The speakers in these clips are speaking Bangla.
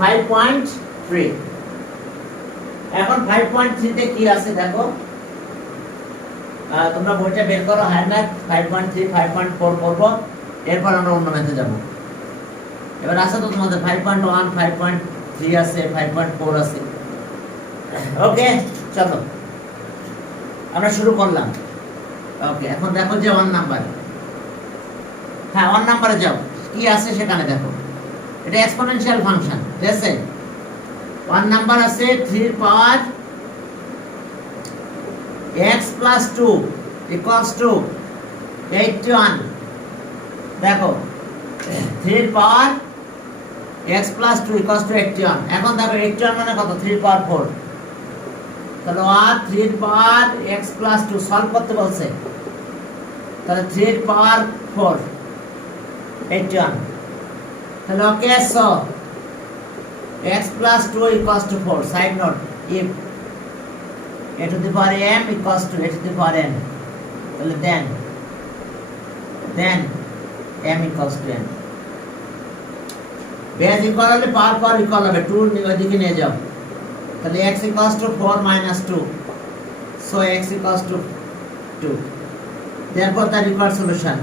5.3 এখন 5.3 তে কি আছে দেখো তোমরা বইটা বের করো হায়ার ম্যাথ 5.3 5.4 করব এরপর আমরা অন্য ম্যাথে যাব এবার আছে তো তোমাদের 5.1 5.3 আছে 5.4 আছে ওকে চলো আমরা শুরু করলাম ওকে এখন দেখো যে 1 নাম্বার হ্যাঁ 1 নম্বরে যাও কি আছে সেখানে দেখো এটা এক্সপোনেনশিয়াল ফাংশন ঠিক আছে 1 নাম্বার আছে 3 পাওয়ার x plus 2 equals to 81 দেখো 3 পাওয়ার x plus 2 equals to 81 এখন দেখো 81 মানে কত 3 পাওয়ার 4 তাহলে 3 পাওয়ার x plus 2 সলভ করতে বলছে তাহলে 3 পাওয়ার 4 81 তাহলে okay so x plus 2 equals to 4 side note if a to the power m equals to a to the power n তাহলে then m equals to n base equal হলে পাওয়ার ইকুয়াল হবে 2 ওইদিকে নিয়ে যাও তাহলে x equals to 4 minus 2 so x equals to 2 therefore the required solution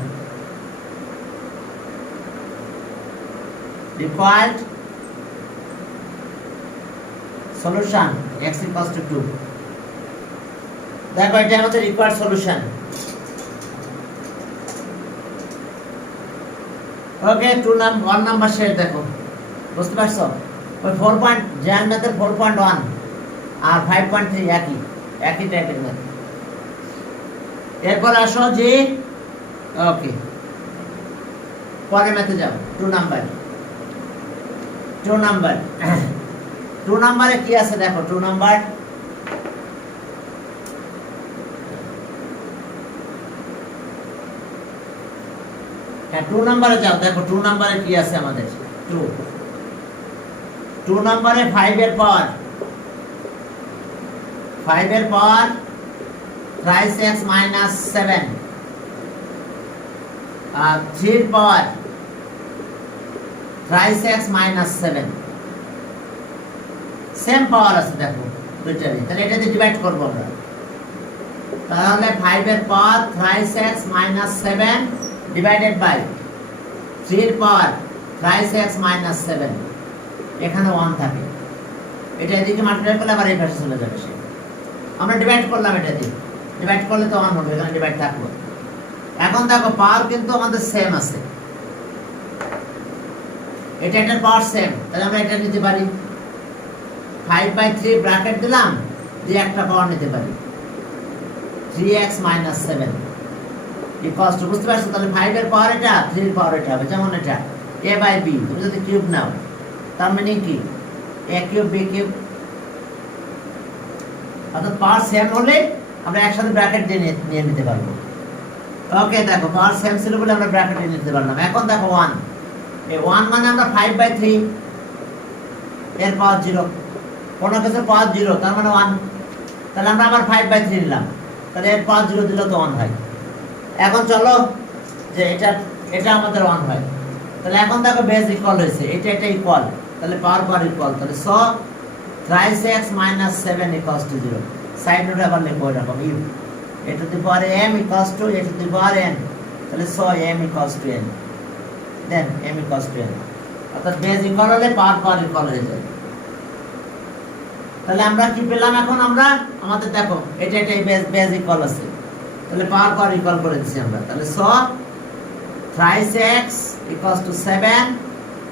x equals to 2 দেখো এটা আমাদের রিকোয়ার্ড সলিউশন ওকে 1 নাম্বার শেয়ার দেখো বুঝতে পারছো ওই 4 পয়েন্ট জ্যান মেথড 4.1 আর 5.3 একই টাইপের ম্যাথ এরপর আসো যে ওকে পরের ম্যাথে যাও 2 নাম্বারে কি আছে দেখো 2 নাম্বার হ্যাঁ 2 নাম্বারে যাও দেখো 2 নাম্বারে কি আছে আমাদের 2 নাম্বারে 5 এর পাওয়ার thrice x minus 7 আর 3 এর পাওয়ার thrice x minus 7 সেম পাওয়ার আছে দেখো দুইটারই তাহলে এটা দিয়ে ডিভাইড করব আমরা তাহলে 5 এর পাওয়ার thrice x minus 7 divided by 3 এর পাওয়ার thrice x minus 7 এখানে 1 থাকে এটা এদিকে মাল্টিপ্লাই করলে আবার এই পাশে চলে যাবে সে আমরা ডিভাইড করলাম এটা দিয়ে ডিভাইড করলে তো 1 হবে এখানে ডিভাইড থাকলো এখন দেখো পাওয়ার কিন্তু আমাদের সেম আছে এটার পাওয়ার সেম তাহলে আমরা এটা নিতে পারি 5/3 ব্র্যাকেট দিলাম দিয়ে একটা পাওয়ার নিতে পারি 3x minus 7 equals to বুঝতে পারছো তাহলে 5 এর পাওয়ার এটা 3 এর পাওয়ার এটা হবে যেমন এটা a/b তুমি যদি কিউব নাও তার মানে কি a কিউব b কিউব অর্থাৎ পাওয়ার সেম হলে আমরা একসাথে ব্র্যাকেট দিয়ে নিয়ে নিতে পারবো ওকে দেখো পাওয়ার সেম ছিল বলে আমরা ব্র্যাকেট দিয়ে নিতে পারলাম এখন দেখো 1 এই 1 মানে আমরা 5/3 এর পাওয়ার 0 কোন কিছু পাওয়ার 0 তার মানে 1 তাহলে আমরা আবার 5/3 নিলাম তাহলে এর পাওয়ার 0 দিলে তো 1 হয় এখন চলো যে এটা আমাদের 1 হয় তাহলে এখন দেখো বেস ইকুয়াল হয়েছে এটা ইকুয়াল তাহলে পাওয়ার ইকুয়াল তাহলে so thrice x minus 7 equals to 0 side note আবার লিখবো এরকম if a to the power m equals to a to the power n তাহলে so m equals to n then m equals to n অর্থাৎ বেস ইকুয়াল হলে পাওয়ার ইকুয়াল হয়ে যায় তাহলে আমরা কি পেলাম এখন আমরা আমাদের দেখো এটা বেস ইকুয়াল আছে তাহলে পাওয়ার ইকুয়াল করে দিছি আমরা তাহলে so thrice x equals to 7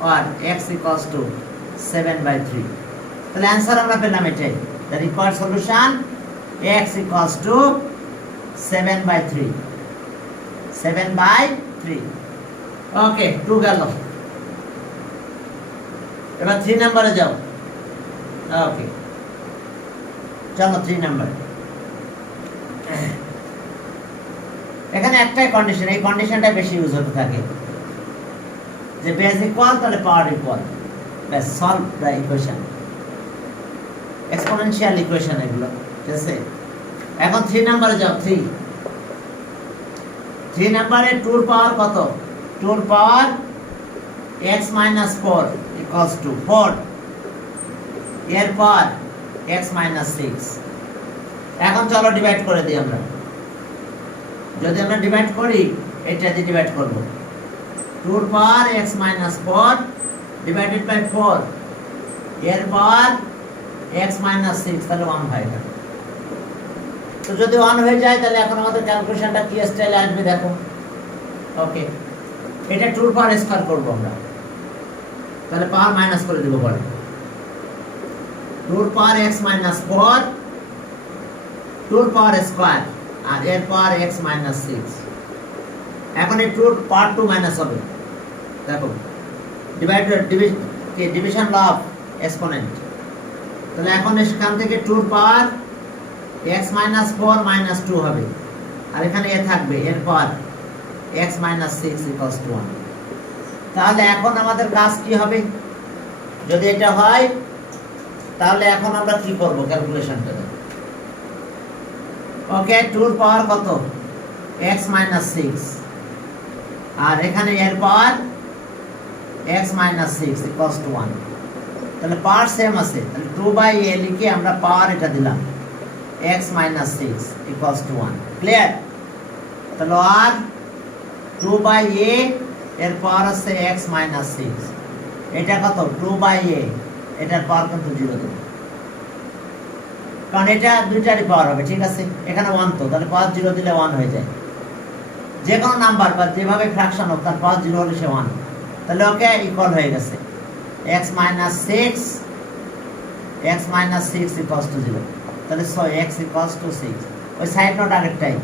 or x equals to 7/3 তাহলে आंसर আমরা পেলাম এটাই the required solution x equals to 7/3 7/3 ওকে 2 গেল এবার 3 নম্বরে যাও ওকে চলো 3 নম্বর এখানে একটাই কন্ডিশন এই কন্ডিশনটা বেশি ইউজ হতে থাকে যে বেস ইকুয়াল তাহলে power equal bus solve the equation exponential equation এগুলো ঠিক আছে এখন 3 নম্বরে যাও 3 নম্বরে 2 এর পাওয়ার কত 2 এর পাওয়ার x - 4 = 4 এরপর x মাইনাস সিক্স। এখন চলো ডিভাইড করে দিই আমরা। যদি আমরা ডিভাইড করি, এটা দিয়ে ডিভাইড করব, 2 পাওয়ার x মাইনাস 4 ডিভাইডেড বাই 4, এরপর x মাইনাস 6, তাহলে 1 হয়ে গেল। তো যদি 1 হয়ে যায় তাহলে এখন আমাদের ক্যালকুলেশনটা কি স্টাইলে আসবে দেখো। ওকে, এটা 2 পাওয়ার স্কয়ার করব আমরা, তাহলে পাওয়ার মাইনাস করে দেব পরে। 2 পাওয়ার x মাইনাস 4 2 পাওয়ার স্কয়ার, আর এরপর x মাইনাস 6। এখন এই 2 পাওয়ার 2 মাইনাস হবে, দেখো ডিভিশন ল অফ এক্সপোনেন্ট। তাহলে এখন এখান থেকে 2 পাওয়ার x মাইনাস 4 মাইনাস 2 হবে, আর এখানে এ থাকবে, এরপর x মাইনাস 6 ইকুয়ালস টু 1। তাহলে এখন আমাদের কাজ কি হবে? যদি এটা হয় তাহলে এখন আমরা কি করব ক্যালকুলেশনটা? ওকে, 2 পাওয়ার কত? x মাইনাস 6, আর এখানে এরপর x মাইনাস 6 ইকুয়ালস টু 1। তাহলে পাওয়ার সেম আছে, তাহলে 2/a লিখে আমরা পাওয়ার এটা দিলাম, x minus 6 equals to 1। Clear? তাহলে আর 2/a এর পাওয়ার আছে x মাইনাস 6, এটা কত? 2/a, এটার পাওয়ার কিন্তু 0 দেব, কারণ এটা দুইটারই পাওয়ার হবে। ঠিক আছে, এখানে 1 তো, তাহলে পাওয়ার 0 দিলে 1 হয়ে যায়। যে কোনো নাম্বার বা যেভাবে ফ্র্যাকশন হোক, তার পাওয়ার 0 হলে সে 1। তাহলে ওকে, ইকুয়াল হয়ে গেছে x মাইনাস 6 ইকুয়ালস টু 0। তাহলে x ইকুয়ালস টু 6। ওই সাইড নোট আগেরটাই,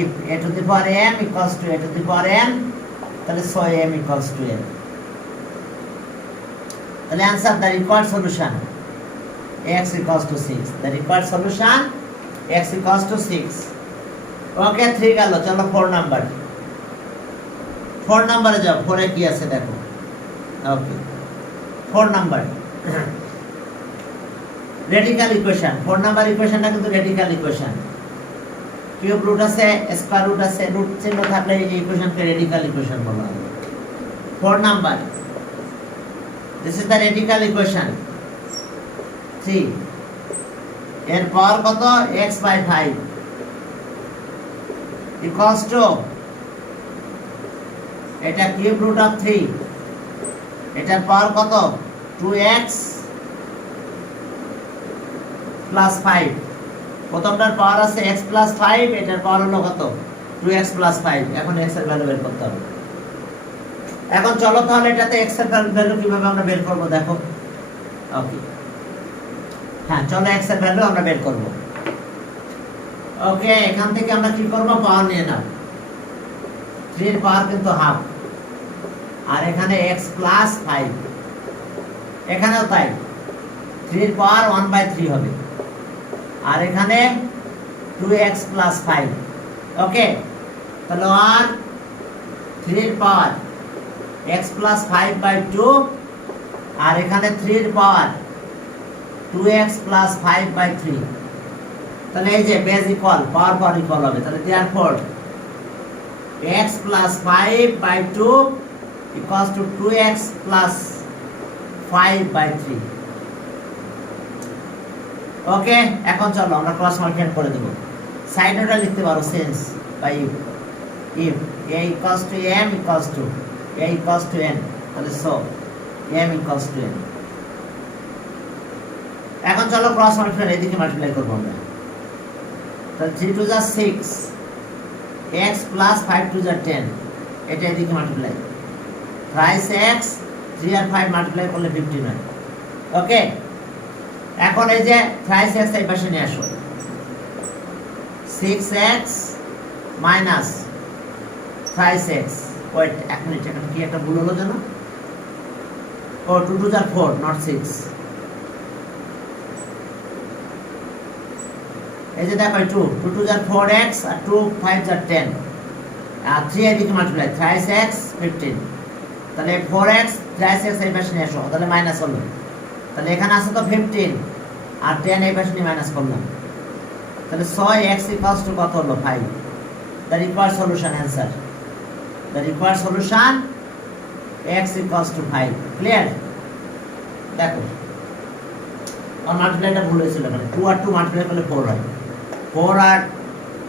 if a to the power m equals to a to the power n, তাহলে m equals to n। তাহলে answer the required solution x equals to 6, the required solution x equals to 6। ওকে, 3 গেল। চলো 4 নাম্বার। 4 নম্বরে যাও। 4 এ কি আছে দেখো। ওকে, 4 নাম্বার রেডিক্যাল ইকুয়েশন। 4 নাম্বার ইকুয়েশনটা কিন্তু রেডিক্যাল ইকুয়েশন। কিউব রুট আছে, স্কয়ার রুট আছে, রুট চিহ্ন থাকলে এই ইকুয়েশনকে রেডিক্যাল ইকুয়েশন বলা হয়। 4 number, this is the radical equation 3। এর পাওয়ার কত? x/5 ইকুয়ালস টু, এটা কিউব রুট অফ 3, এটার পাওয়ার কত? 2x plus 5। প্রথমটার পাওয়ার আছে x প্লাস 5, এটার পাওয়ার হলো কত? 2x plus 5। এখন x এর ভ্যালু বের করতে হবে। এখন চলো তাহলে এটাতে x এর ভ্যালু কিভাবে আমরা বের করব দেখো। ওকে, হ্যাঁ, চলো x এর ভ্যালু আমরা বের করব। ওকে, এখান থেকে আমরা কি করব? পাওয়ার নিয়ে নাও। 3 এর পাওয়ার কিন্তু হাফ, আর এখানে x প্লাস 5, এখানেও তাই, 3 এর পাওয়ার 1/3 হবে, আর এখানে 2x প্লাস 5। ওকে, তাহলে আর 3 এর পাওয়ার x প্লাস 5/2, আর এখানে 3 এর পাওয়ার 2x প্লাস 5/3। তাহলে এই যে বেজ ইকুয়াল, পাওয়ার ইকুয়াল হবে। তাহলে therefore x plus 5/2 equals to 2x plus 5/3। ওকে, এখন চলো আমরা ক্রস মাল্টিপ্লাই করে দেব। সাইড নোটটা লিখতে পারো, সেন্স বাই if a equals to m equals to a equals to n, তাহলে m equals to n। এখন চলো ক্রস মাল্টিপ্লাই এদিকে মাল্টিপ্লাই করব আমরা। তাহলে 3 2 যা 6, x প্লাস 5 2 যা 10, এটা এদিকে মাল্টিপ্লাই, থ্রাইস x, 3 আর 5 মাল্টিপ্লাই করলে 15 হয়। ওকে, এখন এই যে থ্রাইস x এই পাশে নিয়ে আসো, 6x minus thrice x। Wait, এক মিনিট, এখানে কি একটা ভুল হলো জানো? ও 2 2 যা 4, নট 6। এই যে দেখো 2 2 যা 4x, আর 2 5 যা 10, আর 3 এদিকে মাল্টিপ্লাই, থ্রাইস x 15। তাহলে 4x থ্রাইস x এই পাশে নিয়ে আসো, তাহলে মাইনাস হলো। তাহলে এখানে আছে তো 15, আর 10 এই পাশে নিয়ে মাইনাস করলাম, তাহলে 6x ইকুয়ালস টু কত হলো? 5। The required solution answer, the required solution x equals two 5। Clear? দেখো আর মাল্টিপ্লাইটা ভুল হয়েছিল এখানে 2 আর 2 মাল্টিপ্লাই করলে 4 হয় 4 আর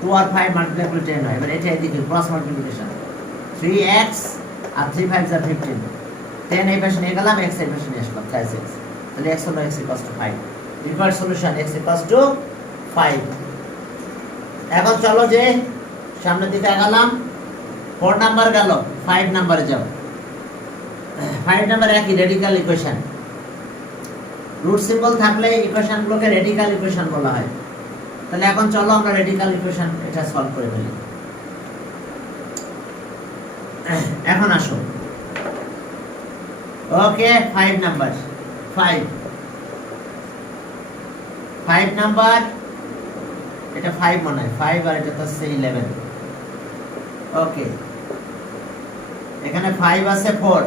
2 আর 5 মাল্টিপ্লাই করলে 10 হয় এবার এটা এদিকে cross multiplication 3x R 3 5 are 15 10 এই পাশে নিয়ে গেলাম x এই পাশে নিয়ে আসলাম 6 তাহলে x হলো x equals to 5 required solution x equals to 5 এখন চলো যে সামনের দিকে আগালাম 4 নাম্বার গেল 5 নাম্বারে যাও 5 নাম্বার একই রেডিক্যাল ইকুয়েশন রুট সিম্বল থাকলে ইকুয়েশনগুলোকে রেডিক্যাল ইকুয়েশন বলা হয় তাহলে এখন চলো আমরা রেডিক্যাল ইকুয়েশন এটা সলভ করে ফেলি এখন আসো ওকে 5 নাম্বার 5 নাম্বার এটা 5 মনে হয় 5 আর এটা তো সেই 11 ওকে এখানে 5 আছে 4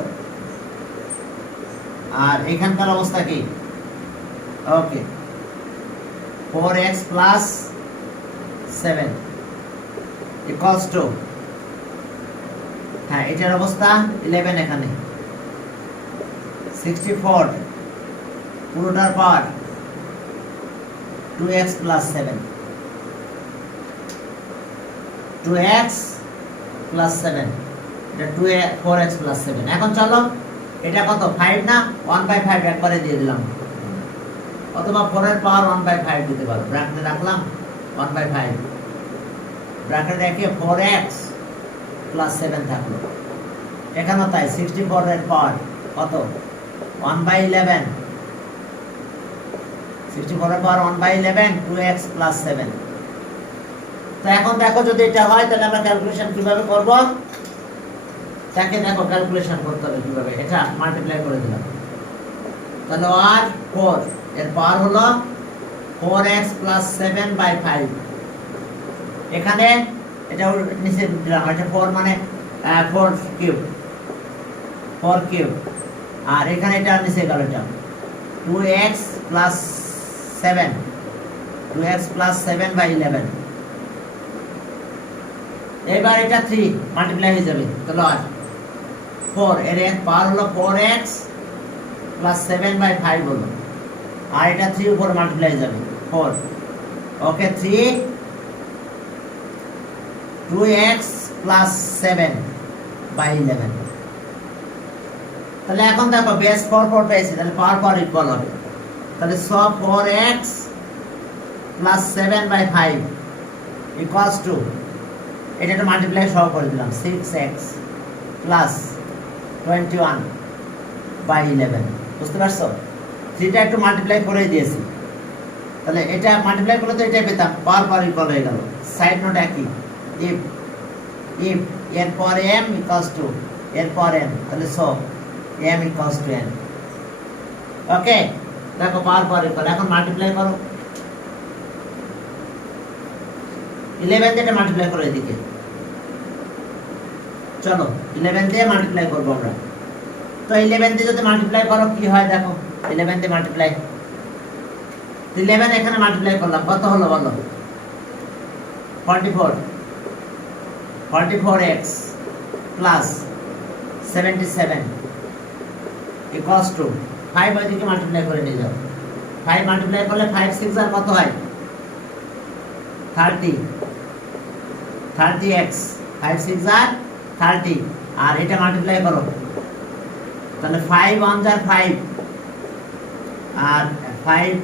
আর এখানকার অবস্থা কি ওকে 4x plus 7 equals to হ্যাঁ এটার অবস্থা 11 এখানে 64 পুরোটার পাওয়ার 2x plus 7 2x plus 7 এটা 4x plus 7 এখন চলো এটা কত 5 না 1/5 একবারে দিয়ে দিলাম অথবা 4 এর পাওয়ার 1/5 দিতে পারো ব্র্যাকেটে রাখলাম 1/5 ব্র্যাকেটে রেখে 4x plus 7 থাকলো এখানেও তাই 64 এর পাওয়ার কত 1/11 64 এর পাওয়ার 1/11 2x plus 7 তো এখন দেখো যদি এটা হয় তাহলে আমরা ক্যালকুলেশন কিভাবে করব তাকে দেখো ক্যালকুলেশন করতে হবে কিভাবে এটা মাল্টিপ্লাই করে দিলাম তাহলে আর 4 এর পাওয়ার হলো 4x plus 7/5 এখানে এটা নিচে দিলাম এটা 4 মানে 4 কিউব আর এখানে এটা নিচে গেল এটা 2x plus 7 2x plus 7/11 এবার এটা 3 মাল্টিপ্লাই হয়ে যাবে তাহলে আর 4 এর পাওয়ার হলো 4x plus 7/5 হলো আর এটা 3 উপর মাল্টিপ্লাই যাবে 4 ওকে 3 2x plus 7/11 তাহলে এখন দেখো বেস 4 পেয়েছি তাহলে পাওয়ার ইকুয়াল হবে তাহলে সব 4x plus 7/5 equals to এটা তো মাল্টিপ্লাই সহ করে দিলাম 6x plus 21/11 বুঝতে পারছো থ্রিটা একটু মাল্টিপ্লাই করে দিয়েছি তাহলে এটা মাল্টিপ্লাই করলে তো এটাই পেতাম পাওয়ার ইকুয়াল হয়ে গেল সাইড নোট একই if এর পর m equals to এর পর n তাহলে so m equals to n ওকে দেখো পাওয়ার ইকুয়াল এখন মাল্টিপ্লাই করো 11 দিয়ে মাল্টিপ্লাই করো এদিকে চলো 11 দিয়ে মাল্টিপ্লাই করব আমরা তো 11 দিয়ে যদি মাল্টিপ্লাই করো কি হয় দেখো 11 দিয়ে মাল্টিপ্লাই 11 এখানে মাল্টিপ্লাই করলাম কত হলো বলো 44x plus 77 equals to 5 ওইদিকে মাল্টিপ্লাই করে নিয়ে যাও 5 মাল্টিপ্লাই করলে 5 6 আর কত হয় 30x 5 6 আর 30 আর এটা মাল্টিপ্লাই করো তাহলে 5 1 আর 5 আর 5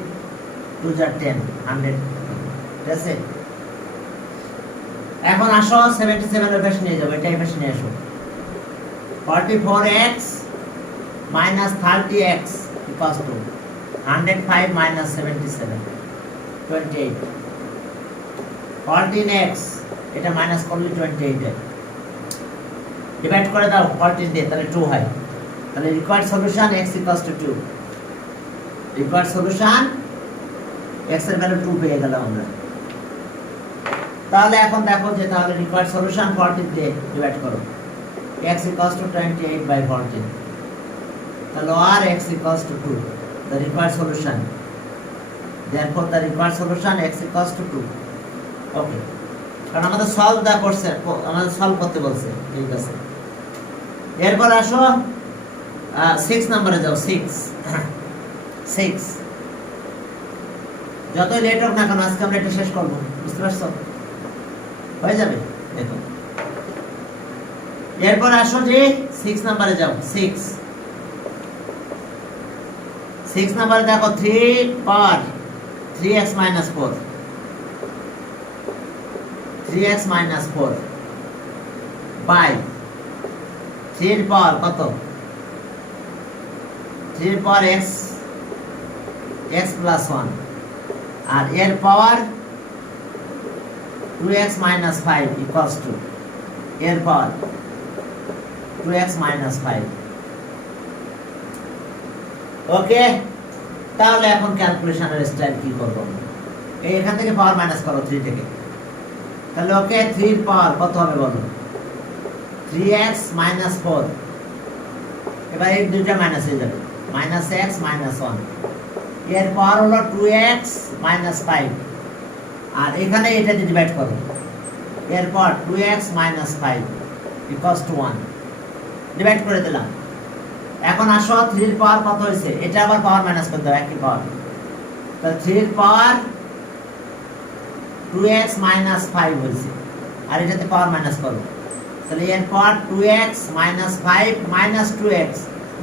2 আর 10 100 ঠিক আছে এখন আসো 77 এর পাশে নিয়ে যাবো এটা এই পাশে নিয়ে আসো 44x minus 30x equals to 105 minus 77 28 14x এটা মাইনাস করলে 28 এর ডিভাইড করে দাও 14 দিয়ে তাহলে 2 হয় তাহলে required solution x equals to 2 required solution x এর ভ্যালু 2 পেয়ে গেলাম আমরা তাহলে এখন দেখো যে তাহলে রিকোয়ার্ড সলিউশন 14 দিয়ে ডিভাইড করো x equals to 28/14 তাহলে r x equals to 2 the required solution therefore the required solution x equals to 2 okay কারণ আমাদের সলভ দা করছে আমাদের সলভ করতে বলছে ঠিক আছে এরপর আসো 6 নম্বরে যাও 6 যতই লেট হোক না কেন আজকে আমরা এটা শেষ করবো, বুঝতে পারছো? হয়ে যাবে। দেখো এরপর আসো যে 6 নম্বরে যাও। 6 নম্বরে দেখো 3 পাওয়ার 3x minus 4, 3x minus 4 by 3 এর পাওয়ার কত? 3 এর পাওয়ার x plus 1 আর এর পাওয়ার 2x minus 5 equals to এর পাওয়ার 2x minus 5। ওকে, তাহলে এখন ক্যালকুলেশনের স্টাইল কি করব? এখান থেকে পাওয়ার মাইনাস করো 3 থেকে, তাহলে ওকে 3 এর পাওয়ার কত হবে বলো? 3x minus 4, এবার এই দুইটা মাইনাস হয়ে যাবে, মাইনাস x minus 1, এর পাওয়ার হলো 2x minus 5 আর এখানে এটা দিয়ে ডিভাইড করো, এরপর 2x minus 5 equals to 1, divide করে দিলাম। এখন আসো 3 এর পাওয়ার কত হয়েছে, এটা আবার পাওয়ার মাইনাস করতে হবে, একই পাওয়ার, তাহলে 3 এর পাওয়ার 2x minus 5 হয়েছে আর এটাতে পাওয়ার মাইনাস করো, তাহলে এর পাওয়ার 2x minus 5 minus 2x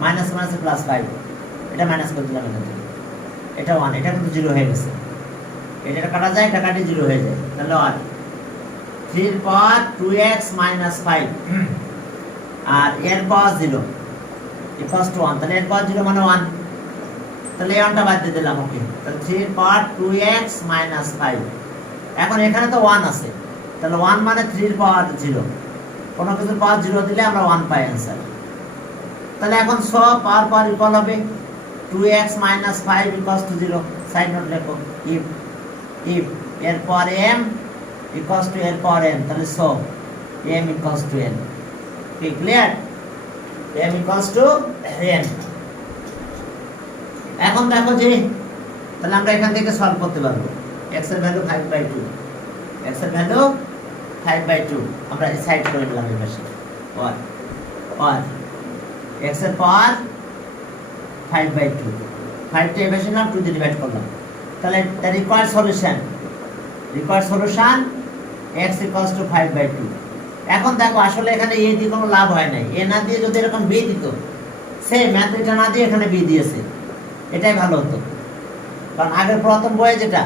minus minus plus 5, এটা মাইনাস করে দিলাম এখান থেকে, এটা 1, এটা কিন্তু 0 হয়ে গেছে, এটা কাটা যায়, এটা কাটি 0 হয়ে যায়, তাহলে 1 3 এর পাওয়ার 2x minus 5 আর এর পাওয়ার 0 equals to 1, তাহলে এর পাওয়ার 0 মানে 1, তাহলে এই 1টা বাদ দিয়ে দিলাম। ওকে, তাহলে 3 এর পাওয়ার 2x minus 5, এখন এখানে তো 1 আছে, তাহলে 1 মানে 3 এর পাওয়ার 0, কোনো কিছুর পাওয়ার 0 দিলে আমরা 1 পাই অ্যান্সার। তাহলে এখন সব পাওয়ার পাওয়ার ইকুয়াল হবে 2x minus 5 equals to 0, side note লেখো, if এর পাওয়ার m equals to এর পাওয়ার n, তাহলে সব m equals to n, কি clear? m equals to n। এখন দেখো যে তাহলে আমরা এখান থেকে সলভ করতে পারবো, x এর ভ্যালু 5/2, x এর ভ্যালু 5/2 আমরা সাইড করে নিলাম এই পাশে, or x এর পাওয়ার 5/2, 5 টা এই পাশে না 2 দিয়ে ডিভাইড করলাম, তাহলে the required solution x equals to 5/2। এখন দেখো আসলে এখানে a দিয়ে কোনো লাভ হয় নাই, a না দিয়ে যদি এরকম b দিত, সেম ম্যাথ এটা না দিয়ে এখানে b দিয়েছে, এটাই ভালো হতো, কারণ আগের প্রথম বইয়ে যেটা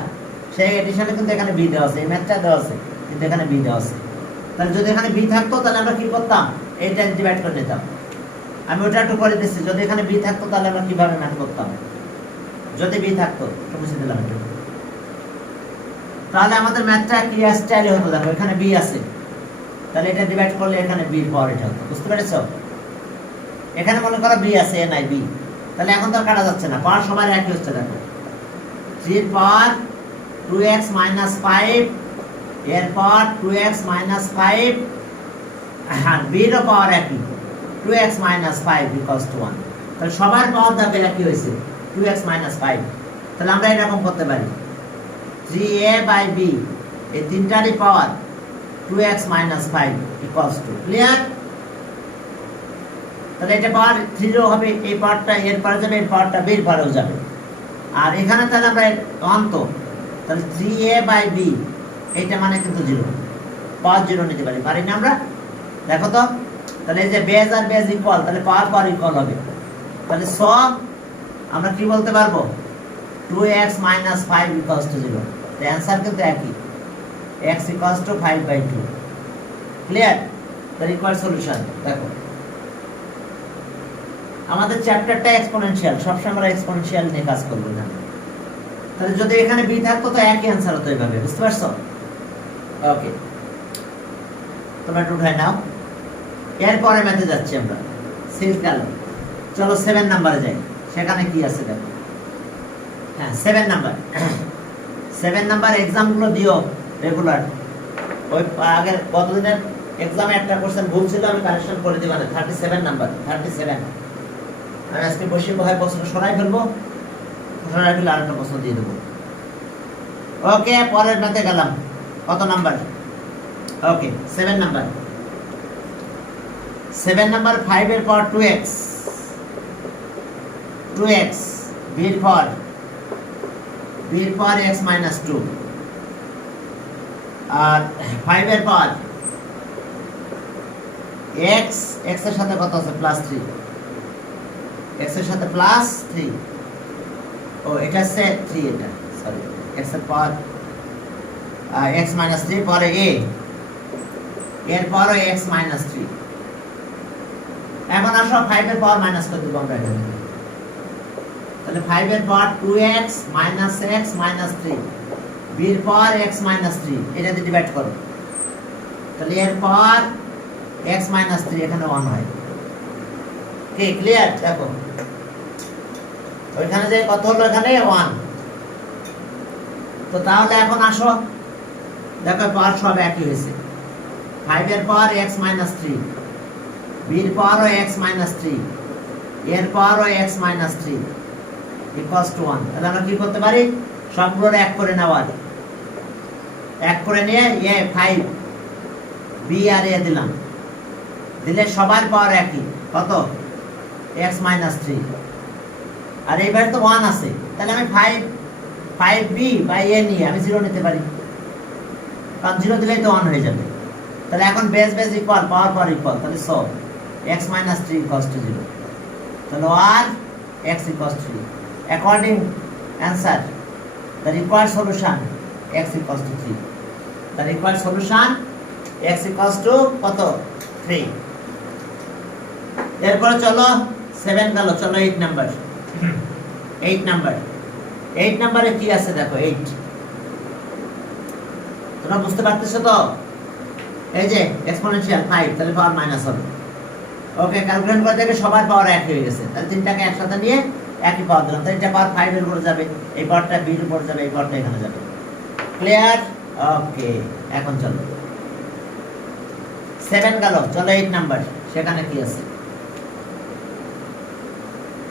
সেই এডিশনে কিন্তু এখানে b দেওয়া আছে, এই ম্যাথটা দেওয়া আছে কিন্তু এখানে b দেওয়া আছে, তাহলে যদি এখানে b থাকতো তাহলে আমরা কি করতাম, এইটা ডিভাইড করে নিতাম। আমি ওটা একটু করে দিচ্ছি, যদি এখানে b থাকতো তাহলে আমরা কিভাবে ম্যাথ করতাম, যদি b থাকতো তো বুঝিয়ে দিলাম একটু, তাহলে আমাদের ম্যাথটা কি স্টাইলে হতো, দেখো এখানে b আছে, তাহলে এটা ডিভাইড করলে এখানে b এর পাওয়ার এটা হতো, বুঝতে পেরেছো? এখানে মনে করো b আছে, a নাই b, তাহলে এখন তো কাটা যাচ্ছে না, পাওয়ার সবার একই হচ্ছে, দেখো 3 এর পাওয়ার 2x minus 5 এর পাওয়ার 2x minus 5 আর b এর পাওয়ার একই 2x minus 5 equals to 1, তাহলে সবার পাওয়ার দাগে একই হয়েছে 2x minus 5, তাহলে আমরা এরকম করতে পারি 3a by b এই তিনটারই পাওয়ার 2x minus 5 equals to, clear? তাহলে এটা পাওয়ার 0 হবে, এই পাওয়ারটা এর পাওয়ার যাবে, এর পাওয়ারটা b এর পাওয়ারও যাবে, আর এখানে তাহলে আমরা অন্ত, তাহলে 3a by b এইটা মানে কিন্তু 0, পাওয়ার 0 নিতে পারি না আমরা, দেখো তো, তাহলে এই যে বেজ আর বেজ ইকুয়াল, তাহলে পাওয়ার পাওয়ার ইকুয়াল হবে, তাহলে সব আমরা কি বলতে পারবো 2x minus 5 equals to 0, the answer কিন্তু একই, x equals to 5/2, clear? the required solution দেখো আমাদের চ্যাপ্টারটা এক্সপোনেনশিয়াল, সবসময় আমরা এক্সপোনেনশিয়াল নিয়ে কাজ করবো না, তাহলে যদি এখানে b থাকতো তো একই অ্যান্সার হতো এইভাবে, বুঝতে পারছো? ওকে, তোমরা একটু উঠাই নাও, এরপরে ম্যাথে যাচ্ছি আমরা, 6 গেল, চলো 7 নম্বরে যাই, সেখানে কি আছে দেখো। হ্যাঁ 7 নাম্বার এক্সামগুলো দিও রেগুলার, ওই আগের কতদিনের এক্সামে একটা কোশ্চেন ভুল ছিল, আমি কারেকশন করে দিই, মানে 37 নাম্বার 37 আমি আজকে বসে হয় প্রশ্ন সরাই ফেলবো, সরাই ফেলে আরেকটা প্রশ্ন দিয়ে দেবো। ওকে, পরের ম্যাথে গেলাম, কত নাম্বার? ওকে 7 নাম্বার 5 এর পাওয়ার 2x b এর পাওয়ার b এর পাওয়ার x মাইনাস 2 আর 5 এর পাওয়ার x x এর সাথে কত আছে প্লাস 3 x এর সাথে প্লাস 3 ও এটা আছে 3 এটা সরি x এর পাওয়ার x মাইনাস 3 পরে a এর পাওয়ার x মাইনাস 3 এখন আসো 5 এর পাওয়ার মাইনাস করে দেব আমরা এখানে তাহলে 5 এর পাওয়ার 2x minus x minus 3 b এর পাওয়ার x মাইনাস 3 এটা দিয়ে ডিভাইড করো তাহলে এর পাওয়ার x মাইনাস 3 এখানে 1 হয় কি ক্লিয়ার দেখো ওইখানে যে কত হলো এখানে 1 তো তাহলে এখন আসো দেখো পাওয়ার সব একই হয়েছে 5 এর পাওয়ার x মাইনাস 3 b এর পাওয়ার x মাইনাস 3 এর power x minus 3 equals to 1 তাহলে আমরা কি করতে পারি সবগুলোর এক করে নেওয়ার এক করে নিয়ে এ 5 b আর a দিলাম দিলে সবার পাওয়ার একই কত x মাইনাস 3 আর এইবার তো 1 আছে তাহলে আমি 5b বাই a নিয়ে আমি 0 নিতে পারি কারণ 0 দিলেই তো 1 হয়ে যাবে তাহলে এখন বেস বেস ইকুয়াল পাওয়ার পাওয়ার ইকুয়াল তাহলে সব x minus 3 equals to 0 তাহলে r x equals to 3 according answer the required solution x equals to 3 the required solution x equals to কত 3 এরপর চলো 7 গেল চলো 8 নাম্বার 8 নাম্বারে কি আছে দেখো 8 তোমরা বুঝতে পারতেছো তো এই যে এক্সপোনেনশিয়াল 5 তাহলে পাওয়ার মাইনাস হবে ওকে ক্যালকুলেট করে দেখে সবার পাওয়ার একই হয়ে গেছে তাহলে তিনটাকে একসাথে নিয়ে একই পাওয়ার দিলাম তাহলে এটা পাওয়ার 5 এর উপর যাবে এই পাওয়ারটা b এর উপর যাবে এই পাওয়ারটা এখানে যাবে ক্লিয়ার ওকে এখন চলো 7 গেল চলো 8 নাম্বার সেখানে কি আছে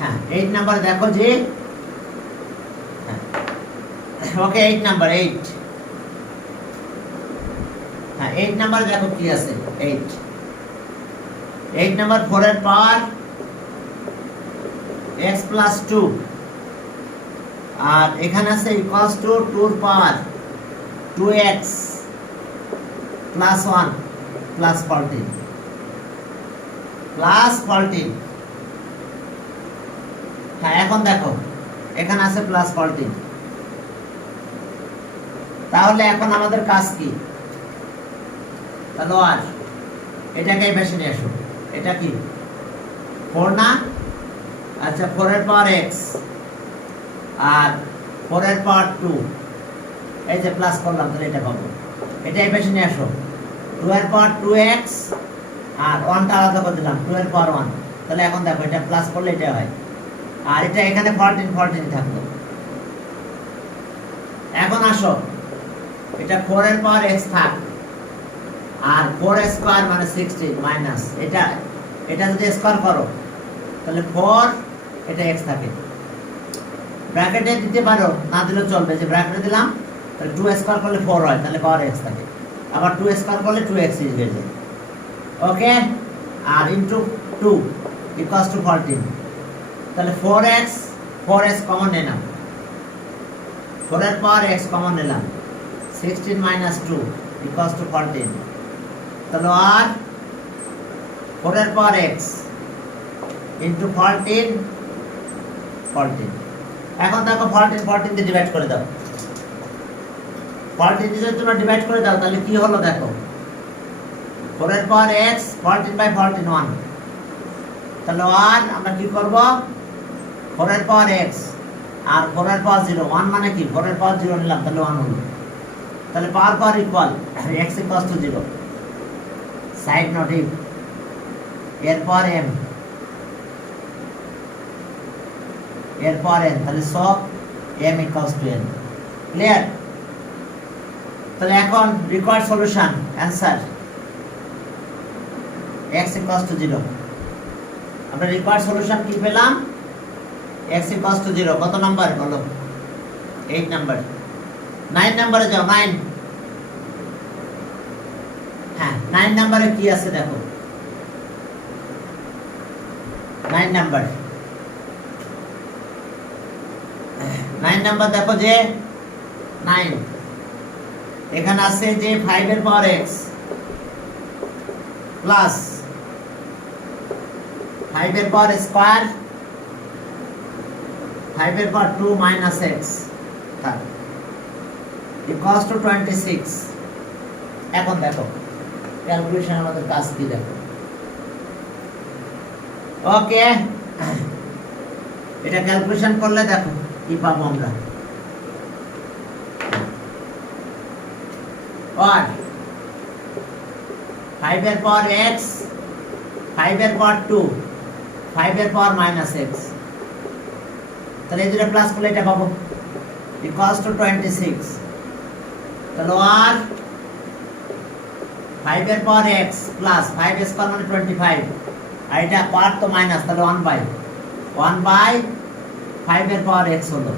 হ্যাঁ 8 নাম্বার দেখো যে হ্যাঁ ওকে 8 নাম্বার 8 হ্যাঁ 8 নাম্বার দেখো কি আছে 8 নাম্বার 4 এর পাওয়ার x plus 2 আর এখানে আছে ইকুয়ালস টু 2 এর পাওয়ার 2x plus 1 plus 14 plus 14 হ্যাঁ এখন দেখো এখানে আছে plus 14 তাহলে এখন আমাদের কাজ কি তাহলে আর এটাকে বেশি নিয়ে আসো এটা কি 4 না আচ্ছা 4 এর পাওয়ার x আর 4 এর পাওয়ার 2 এই যে প্লাস করলাম তাহলে এটা পাবো এটাই বেশি নিয়ে আসো 2 এর পাওয়ার 2x আর 1টা আলাদা করে দিলাম 2 এর পাওয়ার 1 তাহলে এখন দেখো এটা প্লাস করলে এটা হয় আর এটা এখানে 14 থাকলো এখন আসো এটা 4 এর পাওয়ার x থাক আর 4 স্কয়ার মানে 16 মাইনাস এটা যদি স্কয়ার করো তাহলে 4 এটা x থাকে ব্র্যাকেটে দিতে পারো না দিলেও চলবে যে ব্র্যাকেটে দিলাম তাহলে 2 স্কয়ার করলে 4 হয় তাহলে পাওয়ার x থাকে আবার 2 স্কয়ার করলে 2x হয়ে যায় ওকে আর ইনটু 2 ইকুয়ালস টু 14 তাহলে 4x কমন নিলাম 4 এর পাওয়ার x কমন নিলাম 16 মাইনাস 2 ইকুয়ালস টু 14 তাহলে আর 4 এর পাওয়ার x ইনটু 14 এখন দেখো 14 দিয়ে ডিভাইড করে দাও 14 দিয়ে যদি তোমরা ডিভাইড করে দাও তাহলে কি হলো দেখো 4 এর পাওয়ার x 14 বাই 14 1 তাহলে আর আমরা কি করব 4 এর পাওয়ার x আর 4 এর পাওয়ার 0 1 মানে কি 4 এর পাওয়ার 0 নিলাম তাহলে 1 হলো তাহলে power equal x equals to 0 side নোটিভ এরপর m এরপর n তাহলে সব m equals to n clear তাহলে এখন required solution answer x equals to 0 আমরা রিকোয়ার্ড সলিউশন কি পেলাম x ইকুয়ালস টু 0 কত নাম্বার বলো 8 নাম্বার 9 নম্বরে যাও 9 হ্যাঁ 9 নম্বরে কি আছে দেখো 9 নাম্বার দেখো যে 9 এখানে আছে যে 5 এর পাওয়ার x প্লাস 5 এর পাওয়ার স্কয়ার 5 এর পাওয়ার 2 মাইনাস x তার ইকুয়ালস টু 26। এখন দেখো ক্যালকুলেশন আমাদের কাজ কি দেখো। ওকে, এটা ক্যালকুলেশন করলে দেখো কি পাবো আমরা। और 5 এর পাওয়ার x 5 এর পাওয়ার 2 5 এর পাওয়ার মাইনাস x, তাহলে এই দুটো প্লাস করলে এটা পাবো ইকুয়ালস টু 26। তাহলে আর 5 এর পাওয়ার x প্লাস 5 স্কয়ার মানে 25 আর এটা পাওয়ার তো মাইনাস, তাহলে 1 বাই 5 এর পাওয়ার x হলো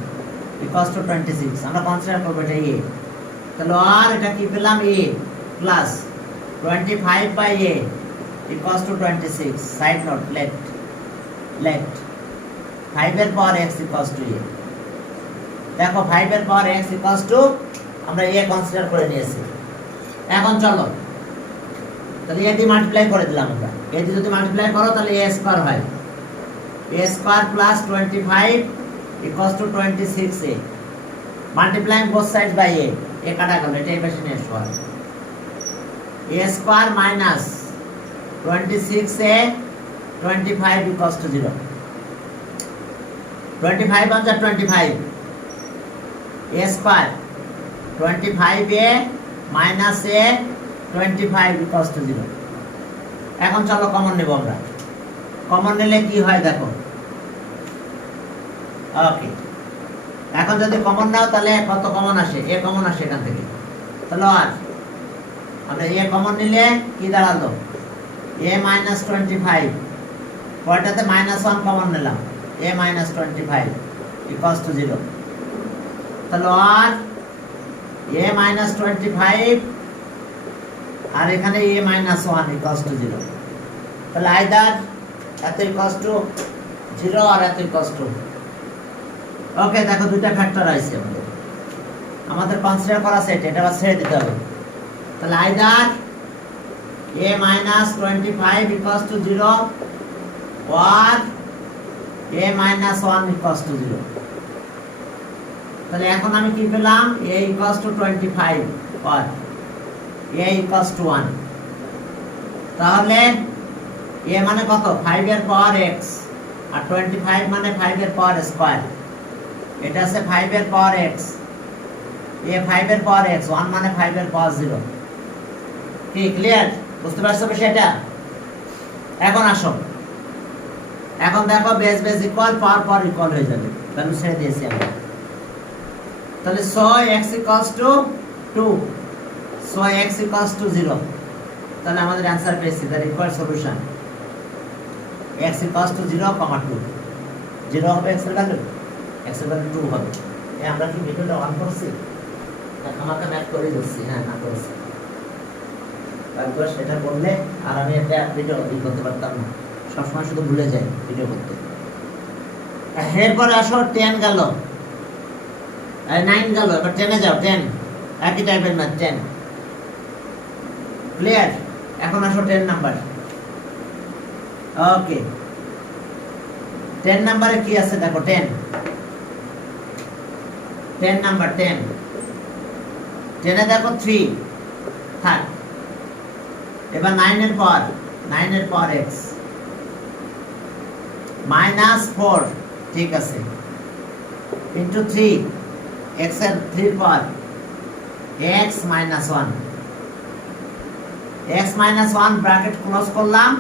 ইকুয়ালস টু 26। আমরা কনসিডার করব এটা a, তাহলে আর এটা কি পেলাম a plus 25 by a equals to 26। Side note left 5 এর power x equals to a। দেখো 5 এর পাওয়ার x ইকুয়ালস টু আমরা a কনসিডার করে নিয়েছি। এখন চলো তাহলে a দিয়ে মাল্টিপ্লাই করে দিলাম আমরা। a দিয়ে যদি মাল্টিপ্লাই করো তাহলে a স্কয়ার হয়, a square plus 25 equals to 26a multiplying both sides by a, a কাটা গেল, এটা এই পাশে নিয়ে আসো। a square minus 26a 25 equals to 0। 25 on 25 a square 25a minus a 25 equals to 0। এখন চলো কমন নেব আমরা। কমন নিলে কি হয় দেখো। ওকে, এখন যদি কমন নাও তাহলে কত কমন আসে, a কমন আসে এখান থেকে। তাহলে আর আমরা a কমন নিলে কি দাঁড়ালো a মাইনাস 25, পরেরটাতে মাইনাস 1 কমন নিলাম a মাইনাস 25 ইকুয়ালস টু 0। তাহলে আর a মাইনাস 25 আর এখানে a মাইনাস 1 ইকুয়ালস টু 0। তাহলে আইদার এত ইকুয়ালস টু 0 আর এত ইকুয়ালস টু। ওকে, দেখো দুইটা ফ্যাক্টর আছে আমাদের কনসিডার করা সেট, এটা আবার ছেড়ে দিতে হবে। তাহলে either a minus 25 equals to 0 or a minus 1 equals to 0। তাহলে এখন আমি কি পেলাম a equals to 25 or a equals to 1। তাহলে a মানে কত 5 এর পাওয়ার x আর 25 মানে 5 এর পাওয়ার স্কয়ার, এটা আছে 5 এর পাওয়ার x, a 5 এর পাওয়ার x, 1 মানে 5 এর পাওয়ার 0। কি ক্লিয়ার? বুঝতে পারছো বিষয়টা? এখন আসো, এখন দেখো বেস বেস ইকুয়াল পাওয়ার ইকুয়াল হয়ে যাবে, ভ্যালু ছেড়ে দিয়েছি আমরা। তাহলে so x equals two 2, so x equals to 0। তাহলে আমাদের आंसर পেয়েছি, the required solution x equals to 0, 2। 0 হবে x এর ভ্যালু, x এর ভ্যালু 2 হবে। আমরা কি ভিডিওটা অন করছি? আমাকে ম্যাথ করে দিচ্ছি, হ্যাঁ না করছি। তারপর সেটা করলে আর আমি একটা ভিডিও করতে পারতাম না, সবসময় শুধু ভুলে যাই ভিডিও করতে। এরপরে আসো 10 গেল, 9 গেল, এবার 10 এ যাও। 10 একই টাইপের ম্যাথ, 10 ক্লিয়ার? এখন আসো 10 নাম্বার। ওকে, 10 নাম্বারে কি আছে দেখো। 10 নাম্বার 10 এ দেখো 3 থাক। এবার 9 এর পাওয়ার x মাইনাস 4, ঠিক আছে, ইনটু 3 x এর 3 পাওয়ার x minus 1, x minus 1 bracket close করলাম,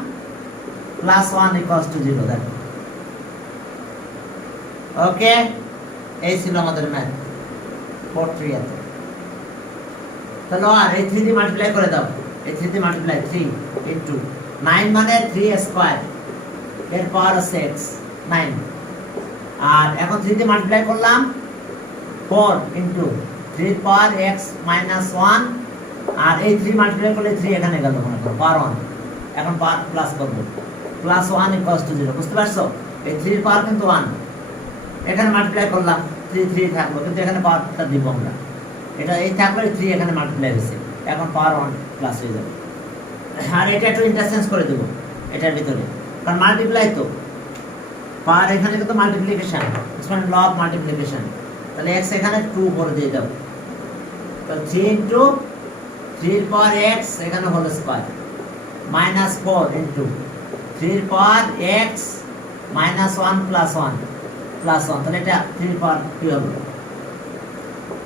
প্লাস 1 ইকুয়ালস টু 0। দেখো ওকে, এই ছিল আমাদের ম্যাথ 4-3 এর। তাহলে আর এই 3 দিয়ে মাল্টিপ্লাই করে দাও, এই 3 দিয়ে মাল্টিপ্লাই 3 ইনটু 9 মানে 3 স্কয়ার, এর পাওয়ার আছে x 9, আর এখন 3 দিয়ে মাল্টিপ্লাই করলাম 4 ইনটু 3 পাওয়ার x মাইনাস 1, আর এই 3 মাল্টিপ্লাই করলে 3 এখানে গেল মনে করো পাওয়ার 1, এখন পাওয়ার প্লাস করব, প্লাস 1 ইকুয়ালস টু 0। বুঝতে পারছো? এই 3 এর পাওয়ার কিন্তু 1, এখানে মাল্টিপ্লাই করলাম 3 থাকলো, কিন্তু এখানে পাওয়ারটা দিব আমরা, এটা এই থাকলে 3 এখানে মাল্টিপ্লাই হয়েছে, এখন পাওয়ার 1 প্লাস হয়ে যাবে। আর এটা একটু ইন্টারচেঞ্জ করে দেবো এটার ভিতরে, কারণ মাল্টিপ্লাই তো পাওয়ার এখানে কিন্তু মাল্টিপ্লিকেশন, মানে ল অফ মাল্টিপ্লিকেশন, তাহলে x এখানে 2 করে দিয়ে দাও, তো 3 ইনটু 3 এর পাওয়ার x এখানে হোল স্কয়ার মাইনাস 4 ইনটু 3 এর power x minus 1 plus 1 plus 1, তাহলে এটা 3 এর পাওয়ার কি হবে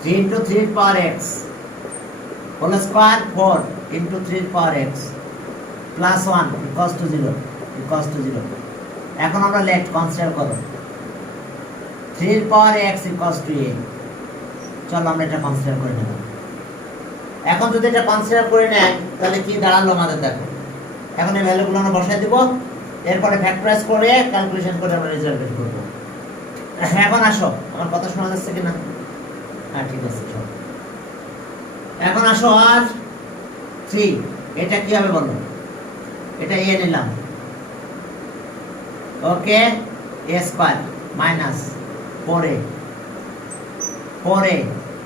3 ইনটু 3 এর power x whole square 4 into 3 এর power x plus 1 equals to 0 equals to 0। এখন আমরা লেট কনসিডার করব 3 এর power x equals to a। চলো আমরা এটা কনসিডার করে নেব। এখন যদি এটা কনসিডার করে নেয় তাহলে কি দাঁড়ালো আমাদের দেখো, এখন এই ভ্যালুগুলো আমরা বসাই দেব, এরপরে ফ্যাক্টরাইজ করে ক্যালকুলেশন করে আমরা রেজাল্ট বের করব। এখন আসো, আমার কথা শোনা যাচ্ছে কিনা? হ্যাঁ ঠিক আছে চলো। এখন আসো আর 3, এটা কি হবে বলো, এটা a নিলাম, ওকে, a square minus 4a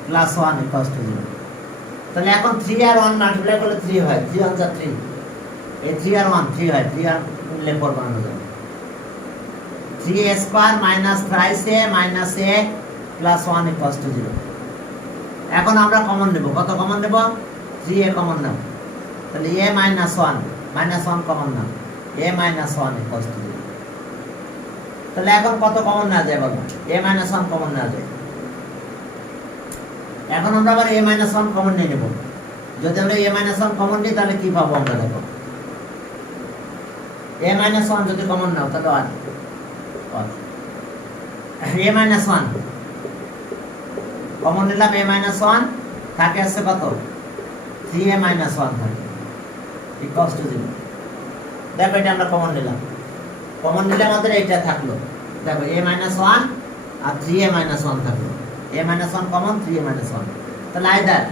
plus 1 equals to 0। তাহলে এখন 3 আর 1 মাল্টিপ্লাই করলে 3 হয়, 3 1 যা 3, এই 3 আর 1 3 হয়, 3 আর মিললে 4 বানানো যাবে। 3a square minus thrice a minus a plus 1 equals to 0। এখন আমরা কমন নেব, কত কমন নেব 3a কমন নাও, তাহলে a minus 1 common now, a minus 1 equals to 0। তাহলে এখন কত কমন নেওয়া যায় বলো, a মাইনাস 1 কমন নেওয়া যায়। এখন আমরা আবার a মাইনাস 1 কমন নিয়ে নেব, যদি আমরা a মাইনাস 1 কমন নিই তাহলে কি পাবো আমরা দেখো, a মাইনাস 1 যদি কমন নাও তাহলে a মাইনাস 1 কমন নিলাম, a মাইনাস 1 থাকে আছে কত 3a মাইনাস 1 থাকে ইকুয়ালস টু 0। দেখো এটা আমরা কমন নিলাম, কমন নিলে আমাদের এইটা থাকলো, দেখো a minus 1 R 3a minus 1 থাকলো, a minus 1 common 3a minus 1, তাহলে either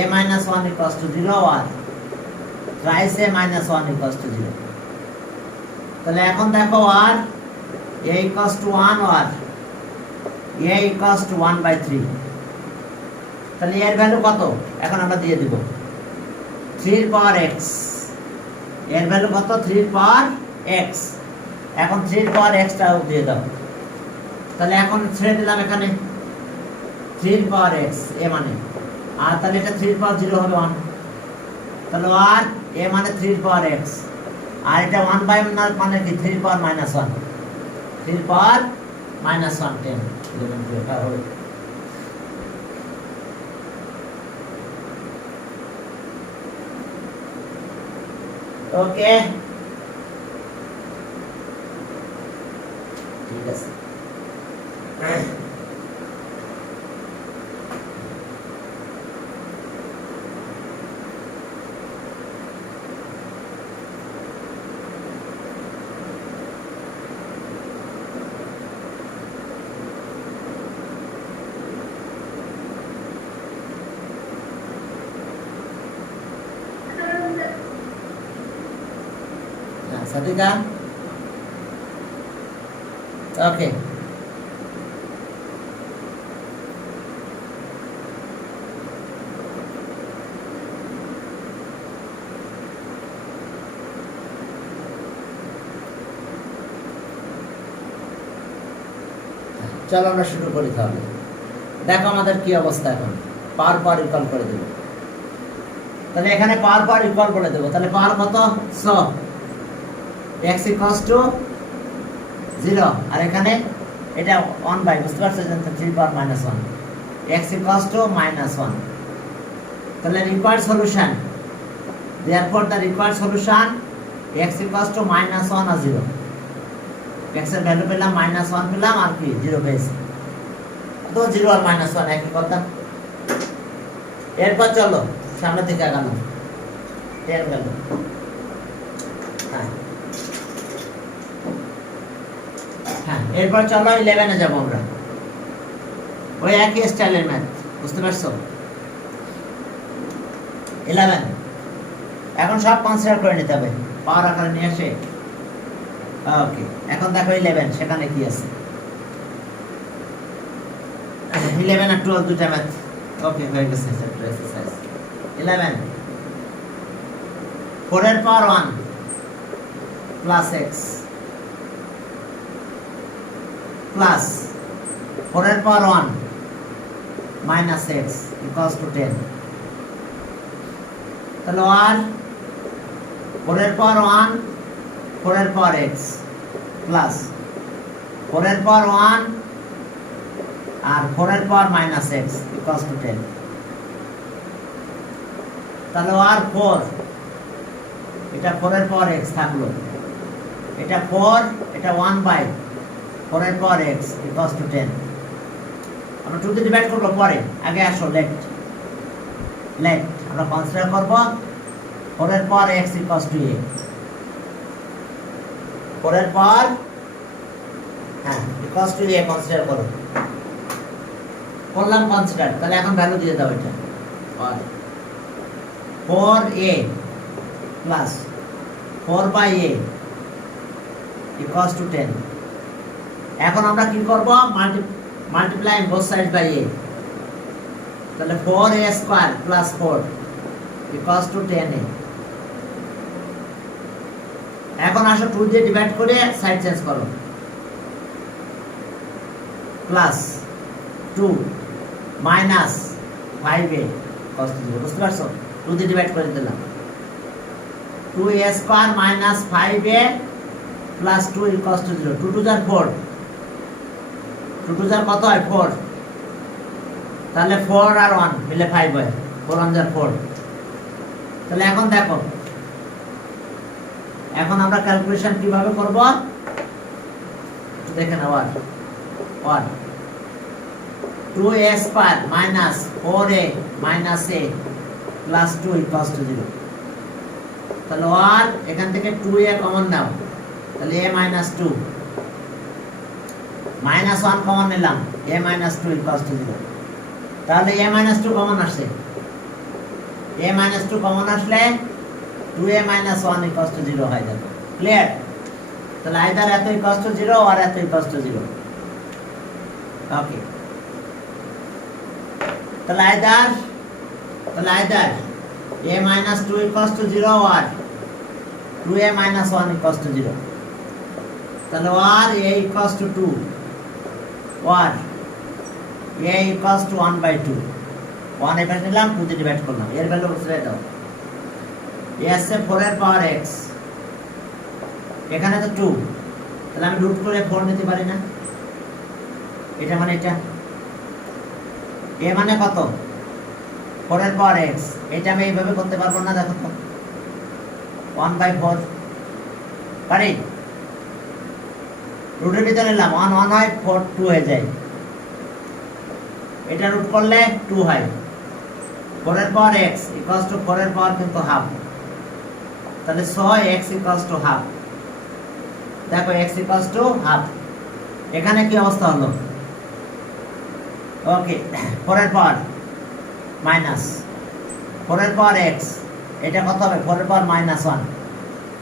a minus 1 equals to 0 আর thrice a minus 1 equals to 0। তাহলে এখন দেখো আর a ইকুয়ালস টু 1 আর a ইকুয়ালস টু 1/3, তাহলে এর ভ্যালু কত এখন আমরা দিয়ে দিব 3 এর পাওয়ার x, এর ভ্যালু কত 3 এর পাওয়ার x, এখন 3 এর পাওয়ার x টাও দিয়ে দাও, তাহলে এখন ছেড়ে দিলাম এখানে 3 এর পাওয়ার x a মানে, আর তাহলে এটা 3 এর পাওয়ার 0 হবে 1, তাহলে আর a মানে 3 এর পাওয়ার x, আর এটা 1/9 মানে কি 3 এর পাওয়ার -1, 3 এর পাওয়ার -1 10 11 12 হবে। ওকে ঠিক আছে। Sadika? Okay. চলো আমরা শুরু করি তাহলে। দেখো আমাদের কি অবস্থা, এখন পাওয়ার ইকুয়াল করে দেব, তাহলে এখানে পাওয়ার ইকুয়াল করে দেব, তাহলে পাওয়ার কত 100, x equals to 0, আর এখানে এটা 1 বুঝতে পারছো, 3 পাওয়ার -1, x equals to -1, তাহলে required solution, therefore the required solution x equals to -1 আর 0, x এর ভ্যালু পেলাম -1 পেলাম আর কি 0 পেয়েছি, তো 0 আর -1 একই কথা। এরপর চলো সামনে থেকে আগানো, এর ভ্যালু হ্যাঁ, এরপর চলো 11 এ যাব আমরা, ওই একই স্টাইলের ম্যাথ, বুঝতে পারছো 11। এখন সব কনসিডার করে নিতে হবে, পাওয়ার আকারে নিয়ে আসে। ওকে, এখন দেখো 11 সেখানে কি আছে, 11 আর 12 দুটা ম্যাথ ওকে হয়ে গেছে চ্যাপ্টার এক্সারসাইজ 11 4 এর পাওয়ার 1 প্লাস x প্লাস 4 এর পাওয়ার 1 মাইনাস x ইকুয়ালস টু 10 তাহলে আর 4 এর পাওয়ার 1 4 এর পাওয়ার x প্লাস 4 এর পাওয়ার 1 আর 4 এর power minus x equals to 10 তাহলে আর 4 এটা 4 এর পাওয়ার x থাকলো এটা 4 এটা 1 বাই 4 এর পাওয়ার x ইকুয়ালস টু 10 আমরা 2 দিয়ে ডিভাইড করব পরে আগে আসো লেফট আমরা কনসিডার করব 4 এর power x equals to a 4 এর power equals to a consider করো করলাম কনসিডার তাহলে এখন ভ্যালু দিয়ে দাও এটা আর 4a plus 4 by a equals to 10 এখন আমরা কি করব multiply both side by a তাহলে 4a square plus 4 equals to 10a এখন আসো 2 দিয়ে ডিভাইড করে সাইড চেঞ্জ করো প্লাস 2 মাইনাস 5a cos 0 বুঝতে পারছো 2 দিয়ে ডিভাইড করে দিলাম 2a square minus 5a plus 2 equals to 0 2 2 4 2 2 কত হয় 4 তাহলে 4 আর 1 মিলে 5 হয় 4 1 4 তাহলে এখন দেখো এখন আমরা ক্যালকুলেশন কিভাবে করব দেখেন আবার 2a square minus 4a minus a plus 2 equals to 0 তাহলে আর এখান থেকে 2a কমন নাও তাহলে a মাইনাস 2 মাইনাস 1 কমন নিলাম a মাইনাস 2 ইকুয়ালস টু 0 তাহলে a মাইনাস 2 কমন আসে a মাইনাস 2 কমন আসলে 2a মাইনাস 1 ইকুয়ালস টু 0 হয়ে যাবে ক্লিয়ার তাহলে আইদার এত ইকুয়ালস টু 0 আর এত ইকুয়ালস টু 0 ওকে তাহলে either a minus 2 equals to 0 or 2a minus 1 equals to 0 তাহলে or a equals to 2 or a equals to 1 by 2 1 এবার নিলাম 2 দিয়ে ডিভাইড করলাম এর ভ্যালু বসিয়ে দাও a আছে 4 এর পাওয়ার x এখানে তো 2 তাহলে আমি রুট করে 4 নিতে পারি না এটা মানে এটা a মানে কত 4 এর পাওয়ার x এটা আমি এইভাবে করতে পারবো না দেখো তো 1 বাই 4 পারি রুটের ভিতরে নিলাম 1 1 হয় 4 2 হয়ে যায় এটা রুট করলে 2 হয় 4 এর পাওয়ার x ইকুয়ালস টু 4 এর পাওয়ার কিন্তু হাফ তাহলে 6 x ইকুয়ালস টু হাফ দেখো x ইকুয়ালস টু হাফ এখানে কি অবস্থা হলো ওকে 4 এর পাওয়ার মাইনাস 4 এর পাওয়ার x এটা কত হবে 4 এর পাওয়ার মাইনাস 1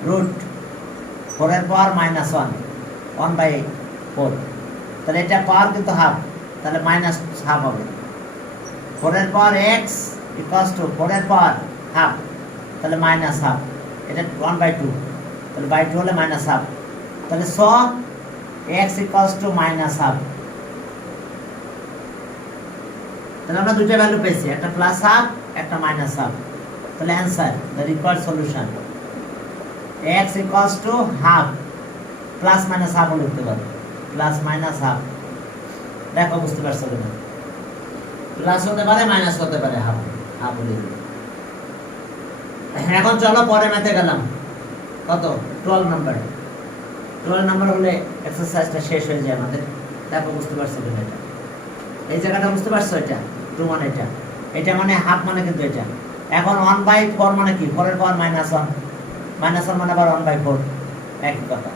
রুট 4 এর পাওয়ার মাইনাস 1 বাই 4 তাহলে এটা পাওয়ার কিন্তু হাফ তাহলে মাইনাস হাফ হবে 4 এর পাওয়ার x ইকুয়ালস টু 4 এর পাওয়ার হাফ তাহলে মাইনাস হাফ এটা 1 বাই 2 তাহলে বাই 2 হলে মাইনাস হাফ তাহলে x equals two minus half তাহলে আমরা দুটো ভ্যালু পেয়েছি একটা প্লাস হাফ একটা মাইনাস হাফ তাহলে answer the required solution x equals to half plus minus half লিখতে পারো প্লাস মাইনাস হাফ দেখো বুঝতে পারছো কিনা প্লাস হতে পারে মাইনাস হতে পারে হাফ হাফ লিখবে এখন চলো পরে ম্যাথে গেলাম কত 12 নাম্বার হলে এক্সারসাইজটা শেষ হয়ে যায় আমাদের দেখো বুঝতে পারছো কিনা এটা এই জায়গাটা বুঝতে পারছো এটা 2 মানে এটা মানে হাফ মানে কিন্তু এটা এখন 1 বাই 4 মানে কি 4 এর পাওয়ার মাইনাস 1 মানে আবার 1 বাই 4 একই কথা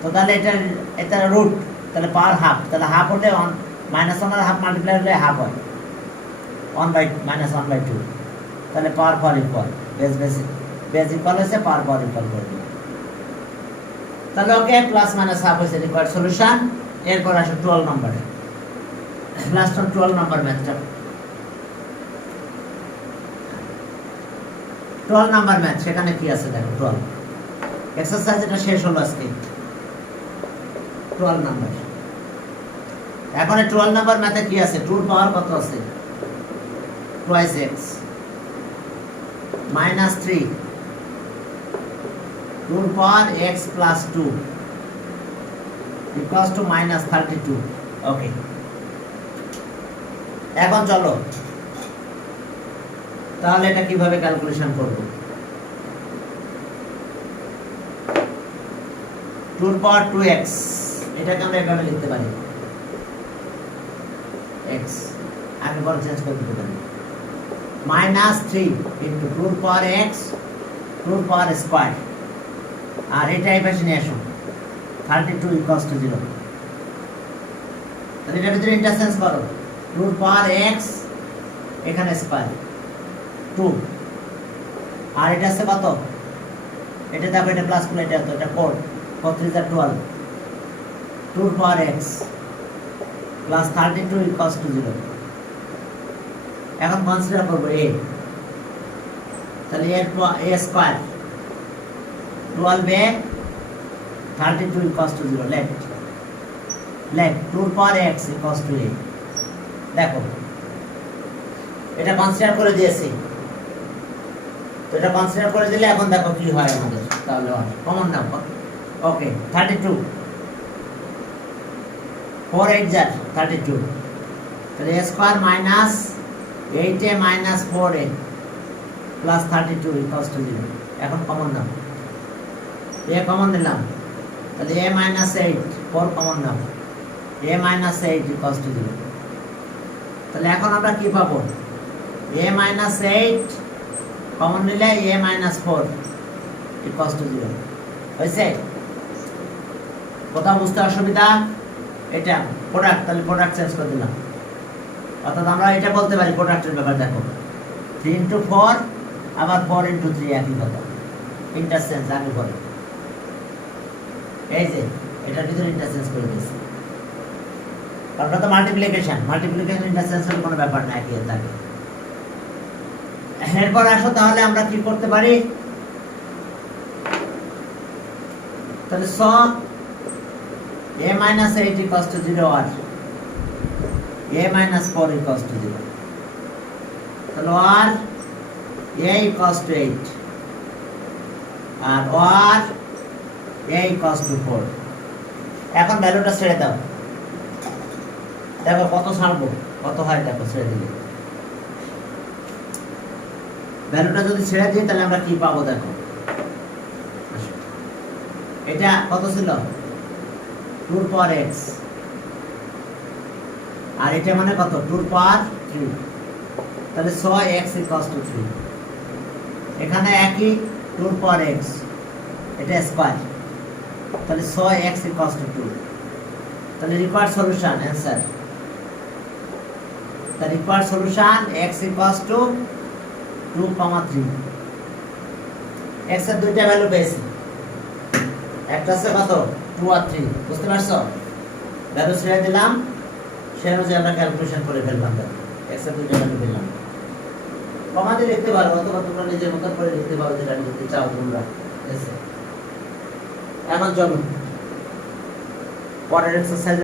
তো তাহলে এটা রুট তাহলে পাওয়ার হাফ তাহলে হাফ হলে 1 মাইনাস 1 আর হাফ মাল্টিপ্লাই হলে হাফ হয় 1 বাই মাইনাস 1 বাই 2 তাহলে পাওয়ার পাওয়ার ইকুয়াল বেস ইকুয়াল হয়েছে পাওয়ার ইকুয়াল করে দিলাম তাহলে ওকে প্লাস মাইনাস হাফ হয়েছে রিকোয়ার্ড সলিউশন এরপর আসে 12 নাম্বার লাস্ট 12 নাম্বার ম্যাথটা 12 নাম্বার ম্যাথ, সেখানে কি আছে দেখো 12 এক্সারসাইজ, এটা শেষ হলো আজকে 12 নাম্বার। এখন এই 12 নাম্বার ম্যাথে কি আছে, 2 এর পাওয়ার কত আছে, twice x minus 3 2 এর power x plus 2 equals to minus 32। ওকে, এখন চলো তাহলে এটা কিভাবে ক্যালকুলেশন করব। 2 এর পাওয়ার 2x, এটাকে আমরা এভাবে লিখতে পারি x, আগে পরে চেঞ্জ করে দিতে পারি, minus 3 into 2 এর পাওয়ার x 2 এর পাওয়ার স্কয়ার, আর এটা এই পাশে নিয়ে আসো 32 equals to 0। তাহলে এটার ভিতরে ইন্টারচেঞ্জ করো, 2 এর পাওয়ার x এখানে স্কয়ার 2, আর এটা আছে কত, এটা দেখো এটা প্লাস করলে এটা হতো, এটা 4 4 3 is 12, 2 এর power x plus 32 equals to 0। এখন কনসিডার করব a, তাহলে a square 12a 32 equals to 0, left 2 এর power x equals to a। দেখো এটা কনসিডার করে দিয়েছি, তো এটা কনসিডার করে দিলে এখন দেখো কি হয় আমাদের, তাহলে কমন নাও, ওকে 32 4 8 যা 32, তাহলে a square minus 8a minus 4a plus 32 equals to 0। এখন কমন নাও, a কমন নিলাম, তাহলে a minus 8 4 common now, a minus 8 equals to 0। তাহলে এখন আমরা কি পাবো, a মাইনাস 8 কমন নিলে a মাইনাস 4 equals to 0 হয়েছে। কোথাও বুঝতে অসুবিধা, এটা প্রোডাক্ট, তাহলে প্রোডাক্ট চেঞ্জ করে দিলাম, অর্থাৎ আমরা এটা বলতে পারি প্রোডাক্টের ব্যাপার, দেখো 3 into 4 আবার 4 into 3 একই কথা, ইন্টারচেঞ্জ আগে পরে, এই যে এটার ভিতরে ইন্টারচেঞ্জ করে দিয়েছি, কারণ এটা তো মাল্টিপ্লিকেশন ইন্টারচেঞ্জের কোনো ব্যাপার না, একই থাকে। এরপর আসো তাহলে আমরা কি করতে পারি, তাহলে স a minus 8 equals to 0 R a minus 4 equals to 0, তাহলে আর a equals to 8 R R a equals to 4। এখন ভ্যালুটা ছেড়ে দাও, দেখো কত ছাড়বো, কত হয় দেখো ছেড়ে দিলে, ভ্যালুটা যদি ছেড়ে দিই তাহলে আমরা কি পাবো দেখো, এটা কত ছিল 2 এর পাওয়ার x, আর এটা মানে কত 2 এর পাওয়ার 3, তাহলে 6x equals to 3। এখানে একই 2 এর পাওয়ার x, এটা স্কয়ার, তাহলে 6x equals to 2। তাহলে required solution answer, the required solution x equals to 2, 3। x এর দুইটা ভ্যালু পেয়েছি, একটা আছে কত 2 আর 3, বুঝতে পারছো, ভ্যালু ছেড়ে দিলাম, সেই অনুযায়ী আমরা ক্যালকুলেশন করে ফেললাম, x এর দুইটা ভ্যালু পেলাম। কমাতে লিখতে পারো অথবা তোমরা নিজের মতো করে লিখতে পারো, যেটা লিখতে চাও তোমরা। এখন চলো পরের এক্সারসাইজ